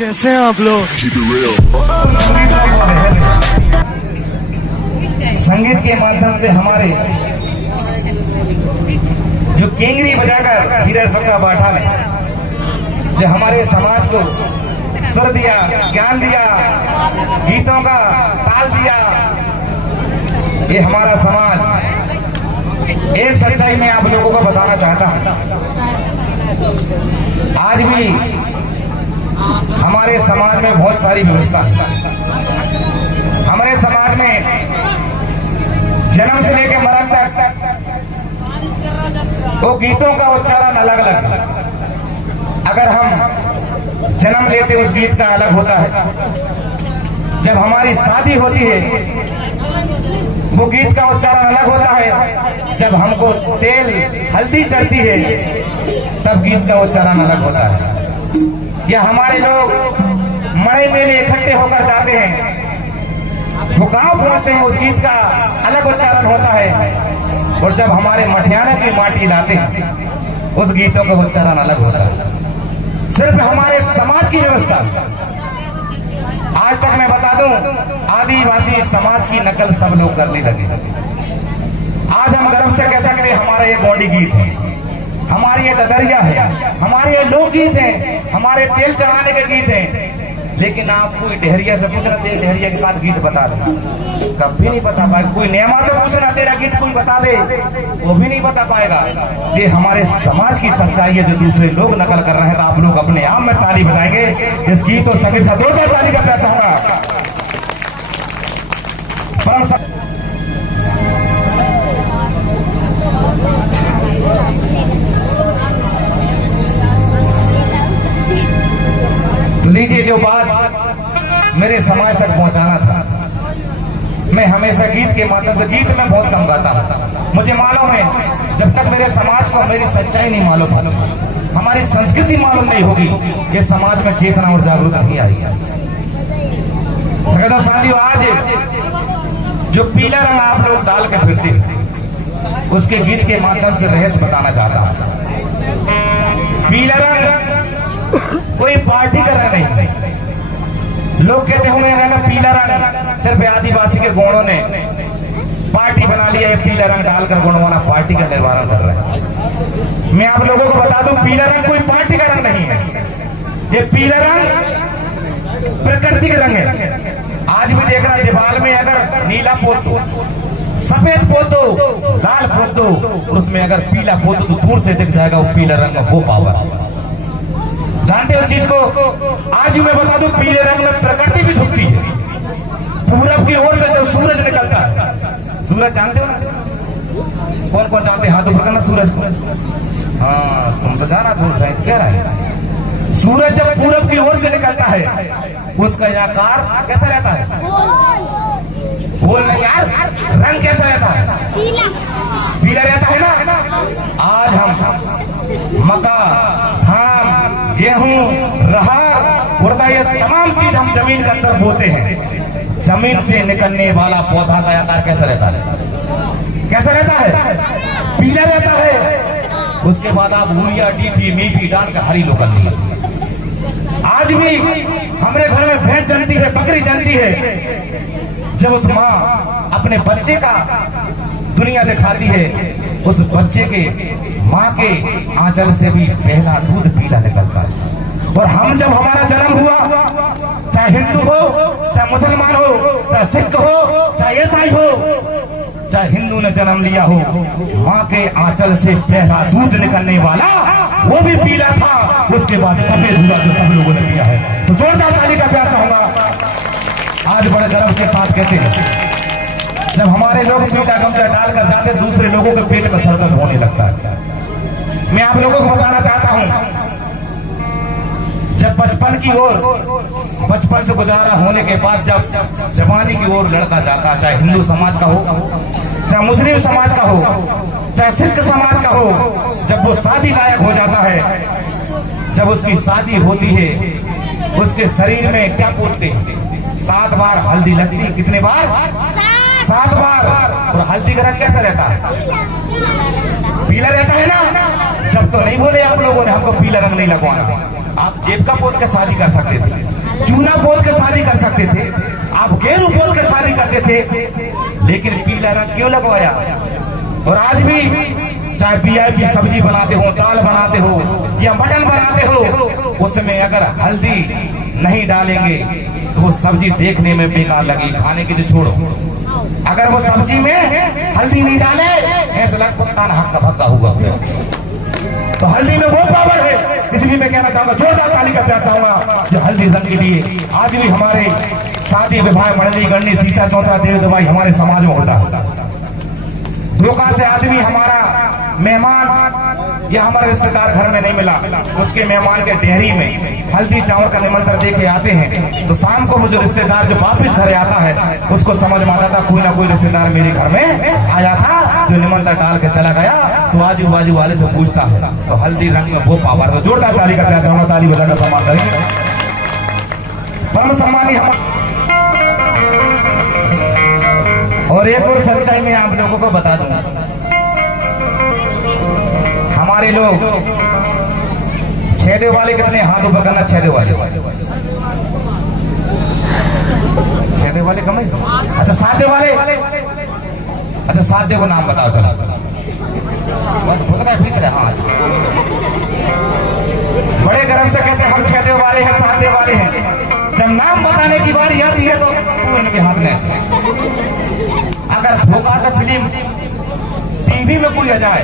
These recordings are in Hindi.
कैसे हैं आप लोग? संगीत के माध्यम से हमारे जो केंगरी बजाकर हीरा सबका बाटा में जो हमारे समाज को स्वर दिया, ज्ञान दिया, गीतों का ताल दिया, ये हमारा समाज एक सच्चाई में आप लोगों को बताना चाहता हूं। आज भी हमारे समाज में बहुत सारी व्यवस्था है। हमारे समाज में जन्म से लेकर मरण तक वो गीतों का उच्चारण अलग अलग। अगर हम जन्म लेते उस गीत का अलग होता है, जब हमारी शादी होती है वो गीत का उच्चारण अलग होता है, जब हमको तेल हल्दी चढ़ती है तब गीत का उच्चारण अलग होता है। या हमारे लोग मड़ई मेले इकट्ठे होकर जाते हैं, वो गांव पहुंचते हैं, उस गीत का अलग उच्चारण होता है। और जब हमारे मठियाना की माटी लाते हैं उस गीतों का उच्चारण अलग होता है। सिर्फ हमारे समाज की व्यवस्था, आज तक मैं बता दूं, आदिवासी समाज की नकल सब लोग करने लगे। आज हम गर्व से कह सकते हैं हमारा ये गौड़ी गीत है, हमारी ये ददरिया है, हमारे ये लोकगीत है, हमारे तेल चढ़ाने के गीत हैं। लेकिन आप कोई डेहरिया से पूछना, डेहरिया के साथ गीत बता दे, कभी नहीं बता पाएगा। कोई नेमा से पूछना तेरा गीत कोई बता दे, वो भी नहीं बता पाएगा। ये हमारे समाज की सच्चाई है जो दूसरे लोग नकल कर रहे हैं। तो आप लोग अपने आप में ताली बजाएंगे इस गीत और संगीत का दो ताली का प्यार चाहूंगा। तो लीजिए, जो बात मेरे समाज तक पहुंचाना था, मैं हमेशा गीत के माध्यम से, गीत में बहुत कम गाता हूं। मुझे मालूम है जब तक मेरे समाज को मेरी सच्चाई नहीं मालूम, हमारी संस्कृति मालूम नहीं होगी, ये समाज में चेतना और जागरूकता नहीं आई। सगों साथियों, आज जो पीला रंग आप लोग डाल के फिरते, उसके गीत के माध्यम से रहस्य बताना चाहता हूं। पीला रंग कोई पार्टी का रंग नहीं। लोग कहते होंगे रंग पीला रंग सिर्फ आदिवासी के गुणों ने पार्टी बना लिया, ये पीला रंग डालकर गुणवाना पार्टी का निर्माण कर रहे हैं। मैं आप लोगों को बता दूं, पीला रंग कोई पार्टी का रंग नहीं है। ये पीला रंग प्रकृति का रंग है। आज भी देख रहा है दीवार में अगर नीला पोत दो, सफेद पोत दो, लाल पोत दो, उसमें अगर पीला पोत दो तो दूर से दिख जाएगा वो पीला रंग, वो पावर। जानते हो उस चीज को? आज मैं बता दूं, पीले रंग में प्रकृति भी छुपती है। पूरब की ओर से जब सूरज निकलता है, सूरज जानते हो ना? कौन कौन जानते हैं? हाथ ऊपर करना सूरज को। हाँ, तुम तो जाना, तुम शायद कह रहा है। सूरज जब पूरब की ओर से निकलता है उसका आकार कैसा रहता है? बोल नहीं यार, रंग कैसा रहता है? पीला रहता है ना। आज हम मक्का, धान, गेहूं, रहर, उड़दा, ये तमाम चीज हम जमीन के अंदर बोते हैं। जमीन से निकलने वाला पौधा का आकार कैसा रहता है? कैसा रहता है? पीला रहता है। उसके बाद आप यूरिया, डीपी, मीपी डालकर हरी लोकल नहीं। आज भी हमारे घर में भैंस जमती है, बकरी जमती है। जब उस माँ अपने बच्चे का दुनिया दिखाती है, उस बच्चे के माँ के आंचल से भी पहला दूध पीला निकलता है। और हम जब हमारा जन्म हुआ, चाहे हिंदू हो, चाहे मुसलमान हो, चाहे सिख हो, चाहे ईसाई हो, चाहे हिंदू ने जन्म लिया हो, माँ के आंचल से पहला दूध निकलने वाला वो भी पीला था। उसके बाद सफेद हुआ जो सब लोगों ने किया है। तो जोरदार ताली का प्यार चाहूंगा। आज बड़े गर्व के साथ कहते हैं, जब हमारे लोग पीला गमछा डालकर जाते, दूसरे लोगों के पेट में सरदर्द होने लगता है। मैं आप लोगों को बताना चाहता हूं, जब बचपन से गुजारा होने के बाद जब जवानी की ओर लड़का जाता, चाहे हिंदू समाज का हो, चाहे मुस्लिम समाज का हो, चाहे सिख समाज का हो, जब वो शादी लायक हो जाता है, जब उसकी शादी होती है, उसके शरीर में क्या पोतते हैं? 7 बार हल्दी लगती है। कितने बार? 7 बार। और हल्दी का रंग कैसा रहता है? पीला रहता है ना। जब तो नहीं बोले आप लोगों ने हमको पीला रंग नहीं लगवाना, आप जेब का पोत के शादी कर सकते थे, चूना पोत के शादी कर सकते थे, आप गेरू पोत के शादी करते थे, लेकिन पीला रंग क्यों लगवाया? और आज भी चाहे वीआईपी सब्जी बनाते हो, दाल बनाते हो या मटन बनाते हो, उसमें अगर हल्दी नहीं डालेंगे तो वो सब्जी देखने में बेकार लगेगी, खाने की तो छोड़ो। अगर वो सब्जी में हल्दी नहीं डाले ऐसा लगता कुत्ता ना हक्का भक्का हुआ। तो हल्दी में वो पावर है, इसलिए मैं कहना चाहूंगा, जोरदार ताली का प्यार चाहूंगा जो हल्दी रंग के लिए आज भी हमारे शादी विवाह मंडली गणनी सीता चौथा देव दवाई हमारे समाज में होता है। धोखा से आदमी हमारा मेहमान या हमारे रिश्तेदार घर में नहीं मिला, उसके मेहमान के डेहरी में हल्दी चावल का निमंत्रण दे के आते हैं, तो शाम को वो जो रिश्तेदार जो वापस घर आता है उसको समझ में आता था कोई ना कोई रिश्तेदार मेरे घर में आया था जो निमंत्रण डाल के चला गया, तो आजू बाजू वाले से पूछता है। तो हल्दी रंग में वो पावर। तो जोरदार ताली का प्यार चाहूंगा, ताली बजाकर सम्मान करेंगे। परम सम्मानी हम। और एक और सच्चाई मैं आप लोगों को बता दूंगा, हमारे लोग छेदे वाले कितने हाथ ऊपर करना, छेदे वाले कम। अच्छा सादे वाले, अच्छा सादे को नाम बताओ चला। हाँ बड़े गर्व से कहते हैं हम छेदे वाले हैं, सादे वाले हैं। जब नाम बताने की बारी आती है तो उनके हाथ में। अगर धोखा से फिल्म टीवी में कोई आ जाए,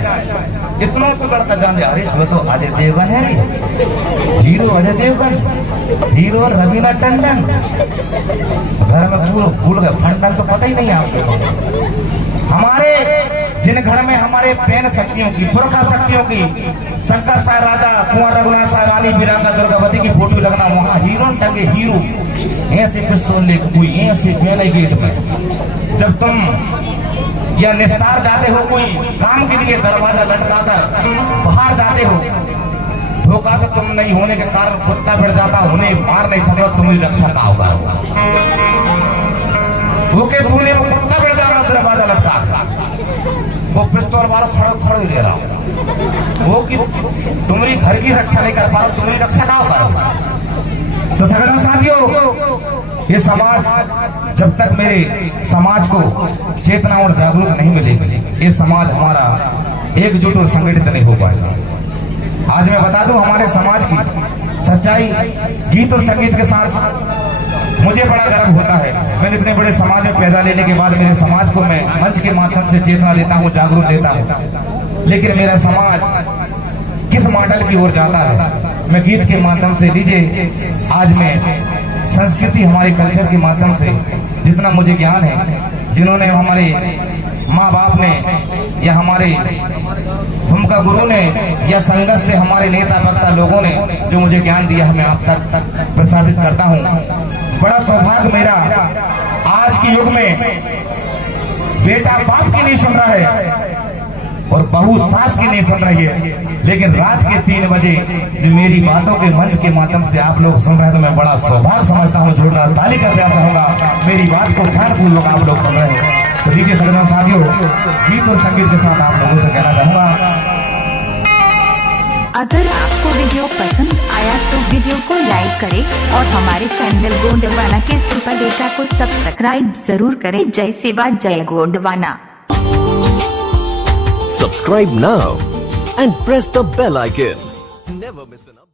इतना सुंदर का जान जाए, अरे तो अजय देवगन है, हीरो अजय देवगन, हीरो रवीना टंडन, घर में पूरा भूल गए, फंडन तो पता ही नहीं आपको। हमारे जिन घर में हमारे पैन शक्तियों की, पुरखा शक्तियों की, शंकर साय राजा, कुंवर रघुनाथ साय रानी, वीरांगा दुर्गावती की फोटो लगना, वहां हीरो टंगे, हीरो ऐसे पिस्तौल लेकर कोई ऐसे फैले गेट में। जब तुम या निस्तार जाते हो कोई काम के लिए, दरवाजा लटकाकर बाहर जाते हो, धोखा से तुम नहीं होने के कारण कुत्ता भिड़ जाता, उन्हें मार नहीं सकता, तुम्हारी रक्षा का होगा। धोखे सोने में कुत्ता भिड़ जाना, दरवाजा लटका, वो पिस्तौल वाला खड़े ले रहा हो, वो कि तुम्हारी घर की रक्षा नहीं कर पा रहा, तुम्हारी रक्षा का होगा। तो सगड़ों साथियों, ये समाज जब तक मेरे समाज को चेतना और जागरूक नहीं मिलेगी, ये समाज हमारा एकजुट और संगठित नहीं हो पाएगा। आज मैं बता दूं हमारे समाज की सच्चाई, गीत और संगीत के साथ मुझे बड़ा गर्व होता है। मैंने इतने बड़े समाज में पैदा लेने के बाद मेरे समाज को मैं मंच के माध्यम से चेतना देता हूँ, जागरूक देता हूँ, लेकिन मेरा समाज किस मॉडल की ओर जाता है मैं गीत के माध्यम से, लीजिए आज मैं संस्कृति हमारे कल्चर के माध्यम से जितना मुझे ज्ञान है, जिन्होंने हमारे माँ बाप ने या हमारे हमका गुरु ने या संगत से हमारे नेता वक्ता लोगों ने जो मुझे ज्ञान दिया है, मैं आप तक प्रसारित करता हूँ। बड़ा सौभाग्य मेरा आज के युग में बेटा बाप की नहीं सुन रहा है और बहू सास की नहीं सुन रही है, लेकिन रात के 3 बजे जो मेरी बातों के मंच के माध्यम से आप लोग सुन रहे हैं, तो मैं बड़ा सौभाग्य समझता हूँ। जोरदार ताली का प्यार चाहूंगा, मेरी बात को ध्यानपूर्वक आप लोग सुन रहे हैं। तो लीजिए सगड़ों साथियों, गीत और संगीत के साथ आप लोगों से कहना चाहूंगा, अगर आपको वीडियो पसंद आया तो वीडियो को लाइक करें और हमारे चैनल गोंडवाना के सुपर डेटा को सब्सक्राइब जरूर करें। जय सेवा, जय Gondwana. Subscribe now and press the bell icon. Never miss an update.